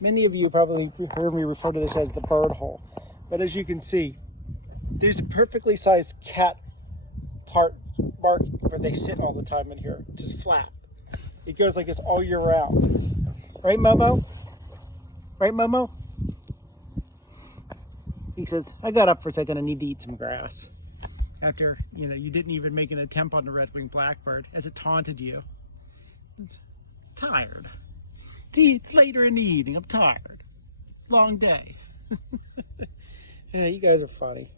Many of you probably heard me refer to this as the bird hole. But as you can see, there's a perfectly sized cat mark where they sit all the time in here. It's just flat. It goes like this all year round. Right, Momo? Right, Momo? He says, I got up for a second. I need to eat some grass. After, you didn't even make an attempt on the red-winged blackbird as it taunted you. It's tired. See, it's later in the evening. I'm tired. Long day. Yeah, you guys are funny.